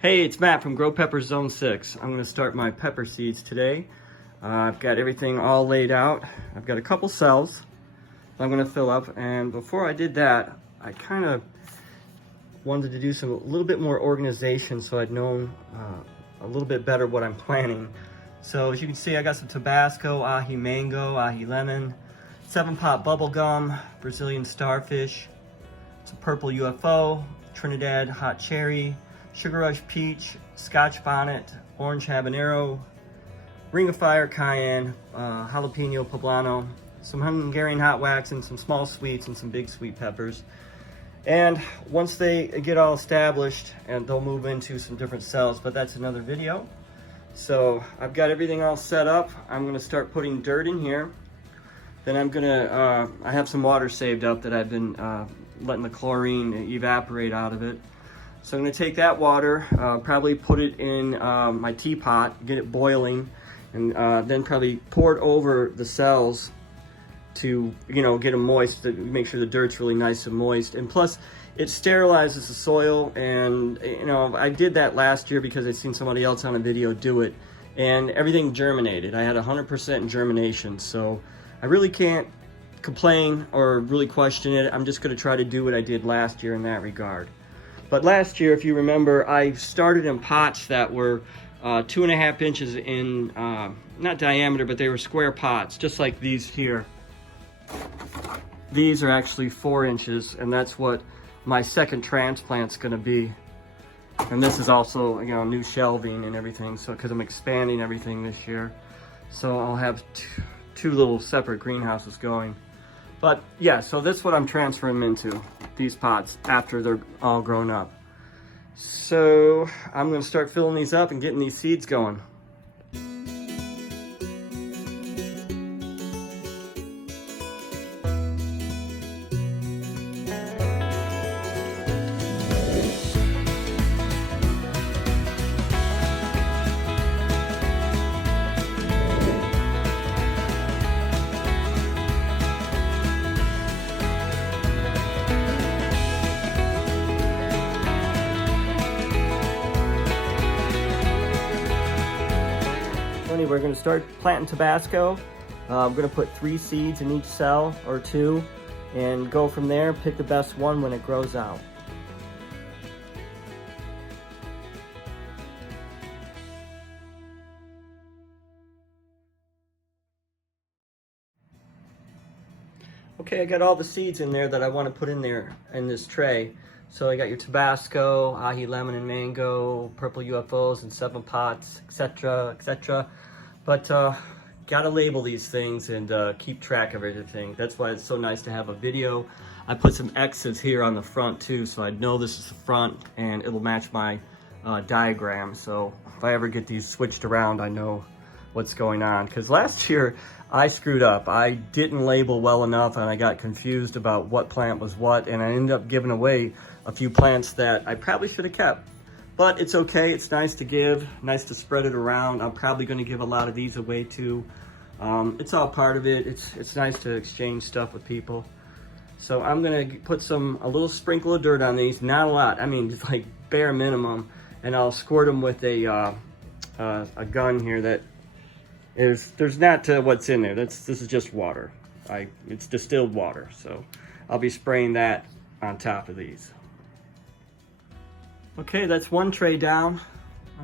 Hey, it's Matt from Grow Pepper Zone 6. I'm going to start my pepper seeds today. I've got everything all laid out. I've got a couple cells I'm going to fill up, and before I did that, I kind of wanted to do a little bit more organization so I'd known a little bit better what I'm planting. So as you can see, I got some Tabasco, ahi mango, ahi lemon, 7-pot bubble gum, Brazilian starfish, some purple UFO, Trinidad hot cherry, Sugar Rush peach, Scotch bonnet, orange habanero, Ring of Fire cayenne, jalapeno poblano, some Hungarian hot wax, and some small sweets and some big sweet peppers. And once they get all established, and they'll move into some different cells, but that's another video. So I've got everything all set up. I'm gonna start putting dirt in here. Then I'm gonna, I have some water saved up that I've been letting the chlorine evaporate out of it. So I'm gonna take that water, probably put it in my teapot, get it boiling, and then probably pour it over the cells to, get them moist, to make sure the dirt's really nice and moist. And plus, it sterilizes the soil, and I did that last year because I'd seen somebody else on a video do it, and everything germinated. I had 100% germination, so I really can't complain or really question it. I'm just gonna try to do what I did last year in that regard. But last year, if you remember, I started in pots that were 2.5 inches in, not diameter, but they were square pots, just like these here. These are actually 4 inches, and that's what my second transplant's gonna be. And this is also, new shelving and everything, so because I'm expanding everything this year. So I'll have two little separate greenhouses going. But yeah, so that's what I'm transferring them into, these pots, after they're all grown up. So I'm gonna start filling these up and getting these seeds going. We're going to start planting Tabasco. I'm going to put 3 seeds in each cell, or 2, and go from there. Pick the best one when it grows out. Okay, I got all the seeds in there that I want to put in there in this tray. So I got your Tabasco, ahi lemon and mango, purple UFOs and 7 pots, etc., etc. But gotta label these things and keep track of everything. That's why it's so nice to have a video. I put some X's here on the front too, so I know this is the front and it'll match my diagram. So if I ever get these switched around, I know what's going on. Because last year I screwed up. I didn't label well enough and I got confused about what plant was what, and I ended up giving away a few plants that I probably should have kept. But it's okay, it's nice to give, nice to spread it around. I'm probably gonna give a lot of these away too. It's all part of it. It's nice to exchange stuff with people. So I'm gonna put a little sprinkle of dirt on these, not a lot, I mean, just like bare minimum. And I'll squirt them with a gun here that there's not what's in there. This is just water. It's distilled water. So I'll be spraying that on top of these. Okay, that's one tray down.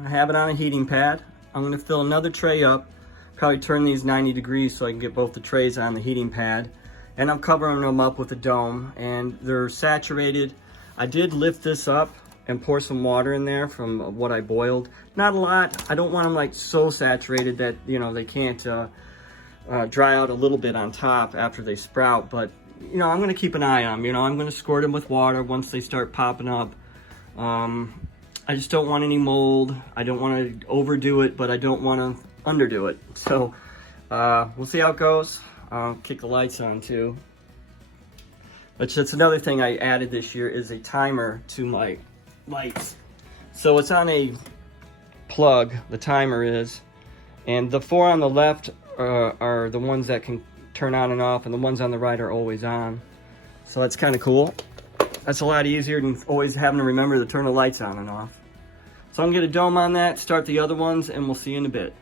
I have it on a heating pad. I'm gonna fill another tray up, probably turn these 90 degrees so I can get both the trays on the heating pad. And I'm covering them up with a dome, and they're saturated. I did lift this up and pour some water in there from what I boiled. Not a lot. I don't want them like so saturated that, they can't dry out a little bit on top after they sprout. But, I'm gonna keep an eye on them. I'm gonna squirt them with water once they start popping up. I just don't want any mold. I don't want to overdo it, but I don't want to underdo it. So we'll see how it goes. I'll kick the lights on too. But that's another thing I added this year, is a timer to my lights. So it's on a plug, the timer is, and the 4 on the left are the ones that can turn on and off, and the ones on the right are always on. So that's kind of cool. That's a lot easier than always having to remember to turn the lights on and off. So I'm gonna get a dome on that, start the other ones, and we'll see you in a bit.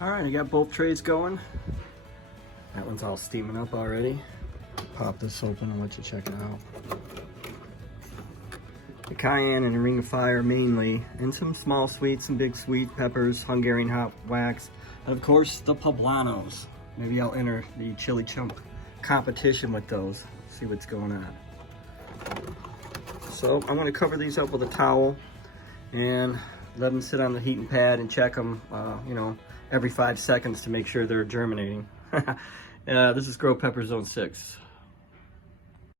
All right, I got both trays going. That one's all steaming up already. Pop this open and let you check it out. The cayenne and the ring of fire mainly, and some small sweet, some big sweet peppers, Hungarian hot wax, and of course the poblanos. Maybe I'll enter the chili chunk competition with those. See what's going on. So I'm going to cover these up with a towel and let them sit on the heating pad and check them, you know, every 5 seconds to make sure they're germinating. This is Grow Pepper Zone 6.